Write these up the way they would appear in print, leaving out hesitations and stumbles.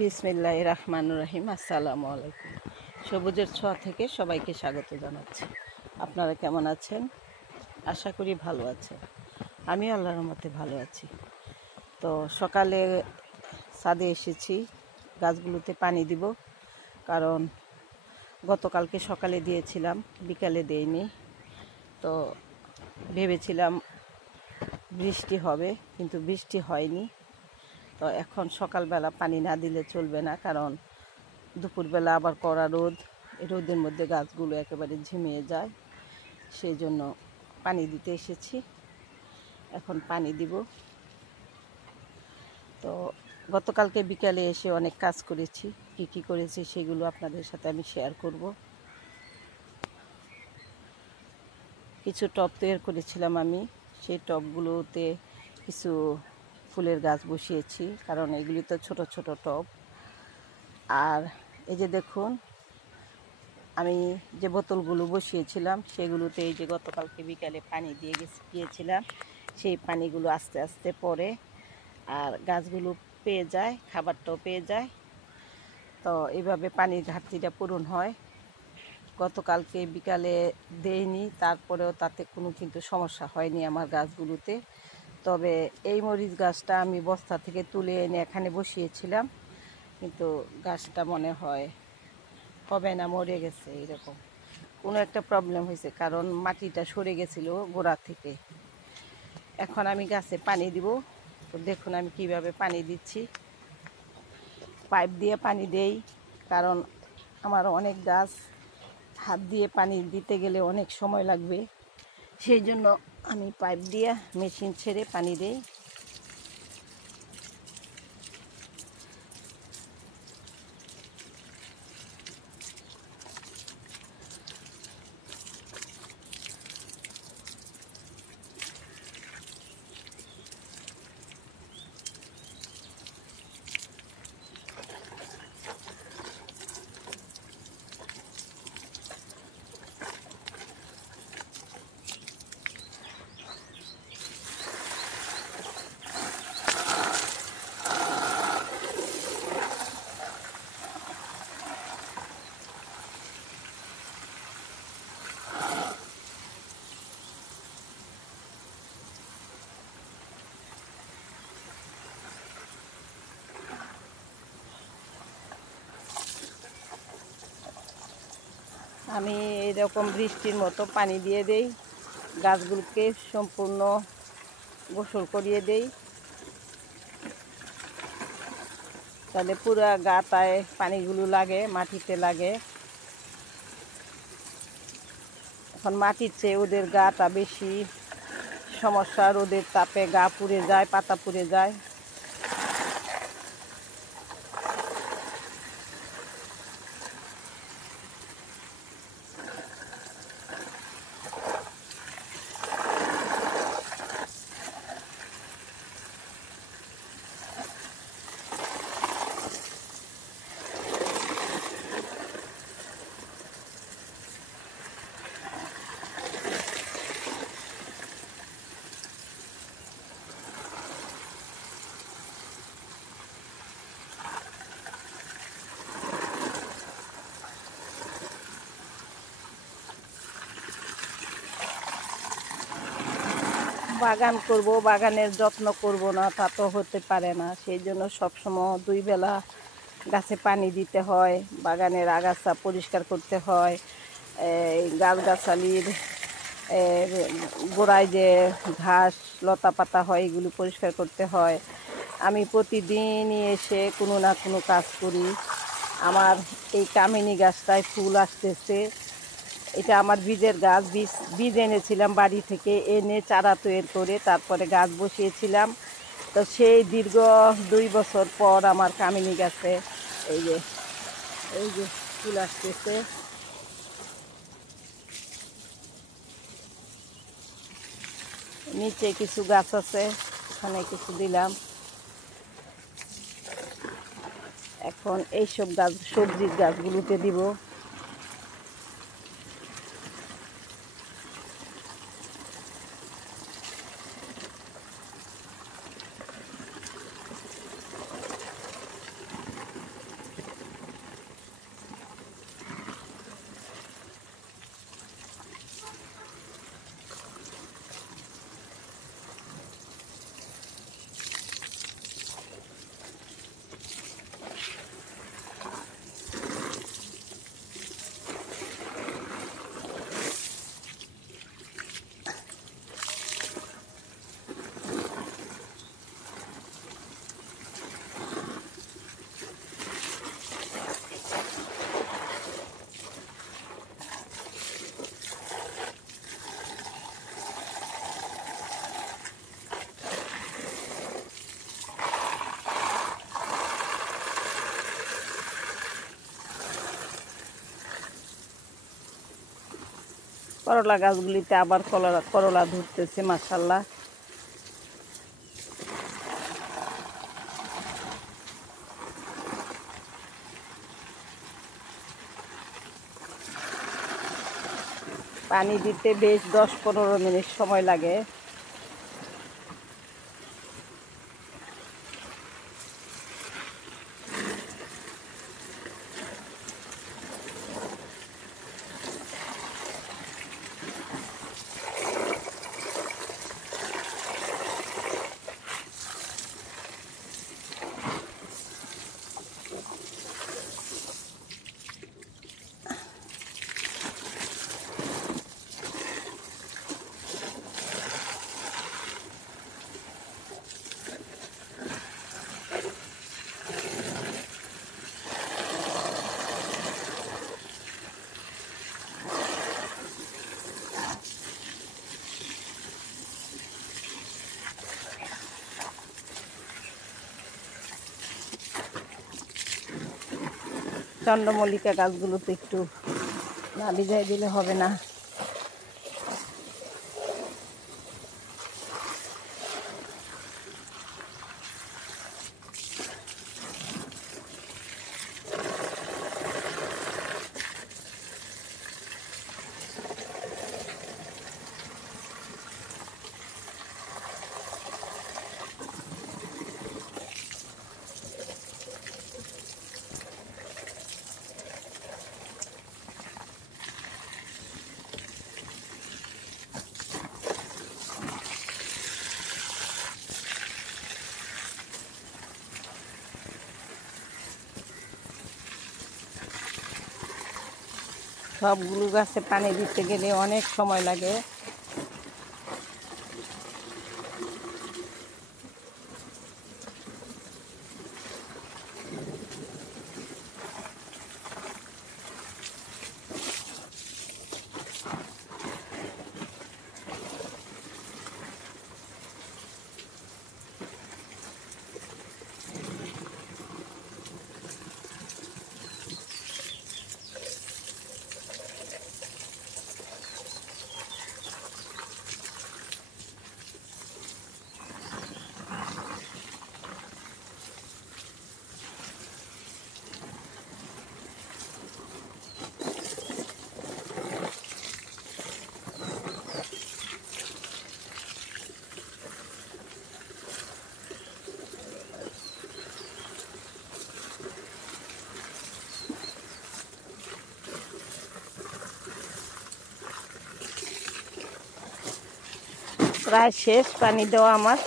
বিসমিল্লাহির রহমানির রহিম। আসসালামু আলাইকুম। সবুজের ছোঁয়া থেকে সবাইকে স্বাগত জানাচ্ছি। আপনারা কেমন আছেন? আশা করি ভালো আছেন। আমি আল্লাহর রহমতে ভালো আছি। তো সকালে ছাদে এসেছি গাছগুলোতে পানি দিব, কারণ গতকালকে সকালে দিয়েছিলাম, বিকালে দেইনি। তো ভেবেছিলাম বৃষ্টি হবে, কিন্তু বৃষ্টি হয়নি। তো এখন সকালবেলা পানি না দিলে চলবে না, কারণ দুপুরবেলা আবার কড়া রোদ, এই রোদের মধ্যে গাছগুলো একেবারে ঝিমিয়ে যায়। সেই জন্য পানি দিতে এসেছি, এখন পানি দিব। তো গতকালকে বিকালে এসে অনেক কাজ করেছি, কি করেছি সেগুলো আপনাদের সাথে আমি শেয়ার করব। কিছু টব তৈরি করেছিলাম আমি, সেই টবগুলোতে কিছু ফুলের গাছ বসিয়েছি, কারণ এগুলি তো ছোট ছোট টব। আর এই যে দেখুন, আমি যে বোতলগুলো বসিয়েছিলাম সেগুলোতে এই যে গতকালকে বিকালে পানি গিয়েছিলাম, সেই পানিগুলো আস্তে আস্তে পড়ে আর গাছগুলো পেয়ে যায়, খাবারটাও পেয়ে যায়। তো এইভাবে পানির ঘাটতিটা পূরণ হয়। গতকালকে বিকালে দেইনি, তারপরেও তাতে কোনো কিন্তু সমস্যা হয়নি আমার গাছগুলোতে। তবে এই মরিচ গাছটা আমি বস্তা থেকে তুলে এনে এখানে বসিয়েছিলাম, কিন্তু গাছটা মনে হয় হবে না, মরে গেছে। এরকম কোনো একটা প্রবলেম হয়েছে, কারণ মাটিটা সরে গেছিল গোড়া থেকে। এখন আমি গাছে পানি দিব। তো দেখুন আমি কিভাবে পানি দিচ্ছি। পাইপ দিয়ে পানি দেই, কারণ আমার অনেক গাছ, হাত দিয়ে পানি দিতে গেলে অনেক সময় লাগবে। সেই জন্য আমি পাইপ দিয়ে মেশিন ছেড়ে পানি দেই। আমি এরকম বৃষ্টির মতো পানি দিয়ে দেই, গাছগুলোকে সম্পূর্ণ গোসল করিয়ে দেই, তাহলে পুরা গাটায় পানিগুলো লাগে, মাটিতে লাগে। এখন মাটির চেয়ে ওদের গাটা বেশি সমস্যা, রোদের তাপে গা পুড়ে যায়, পাতা পুড়ে যায়। বাগান করব, বাগানের যত্ন করব না তা তো হতে পারে না। সেই জন্য সবসময় 2 বেলা গাছে পানি দিতে হয়, বাগানের আগাছা পরিষ্কার করতে হয়, গাছগাছালির গোড়ায় যে ঘাস লতা পাতা হয় এগুলো পরিষ্কার করতে হয়। আমি প্রতিদিনই এসে কোনো না কোনো কাজ করি। আমার এই কামিনী গাছটায় ফুল আসতেছে, এটা আমার বীজের গাছ। বীজ এনেছিলাম বাড়ি থেকে, এনে চারা তৈরি করে তারপরে গাছ বসিয়েছিলাম। তো সেই দীর্ঘ 2 বছর পর আমার কামিনী গাছে এই যে ফুল আসতেছে। নিচে কিছু গাছ আছে, ওখানে কিছু দিলাম। এখন এইসব গাছ, সবজির গাছগুলোতে দিব। করলা গাছগুলিতে আবার করলা ধরতেছে মাশাআল্লাহ। পানি দিতে বেশ 10-15 মিনিট সময় লাগে। চন্দ্রমল্লিকা গাছগুলোতে একটু না ভিজাই দিলে হবে না। সবগুলো গাছে পানি দিতে গেলে অনেক সময় লাগে। প্রায় শেষ পানি দেওয়া আমার।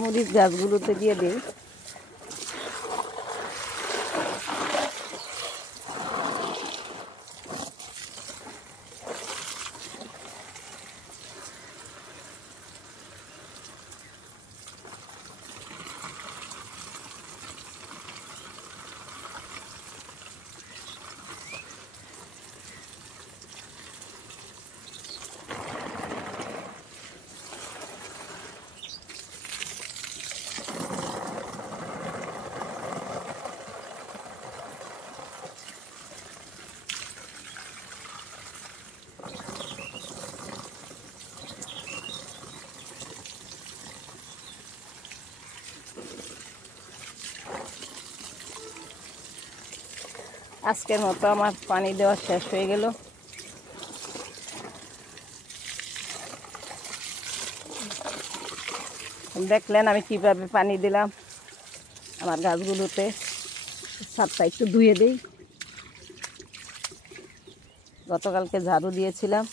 মরিচ গাছগুলোতে দিয়ে দিই। আজকের মতো আমার পানি দেওয়া শেষ হয়ে গেল। দেখলেন আমি কিভাবে পানি দিলাম আমার গাছগুলোতে। ছাদটা একটু ধুয়ে দিই, গতকালকে ঝাড়ু দিয়েছিলাম।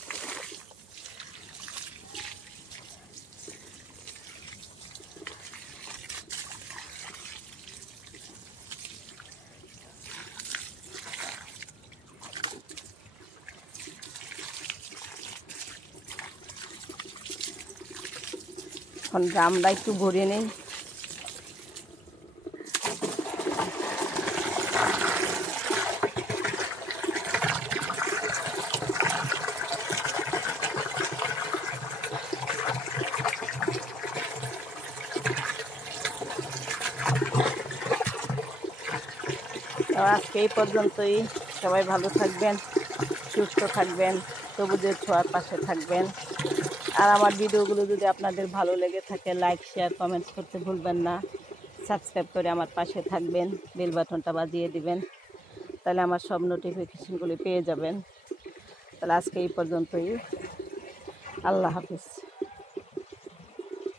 এখন ড্রামটা একটু ভরে নেই। আজকে এই পর্যন্তই। সবাই ভালো থাকবেন, সুস্থ থাকবেন, সবুজের ছোঁয়ার পাশে থাকবেন। আর আমার ভিডিওগুলো যদি আপনাদের ভালো লেগে থাকে, লাইক শেয়ার কমেন্টস করতে ভুলবেন না। সাবস্ক্রাইব করে আমার পাশে থাকবেন, বেল বাটনটা বাজিয়ে দিবেন, তাহলে আমার সব নোটিফিকেশনগুলি পেয়ে যাবেন। তাহলে আজকে এই পর্যন্তই। আল্লাহ হাফিজ।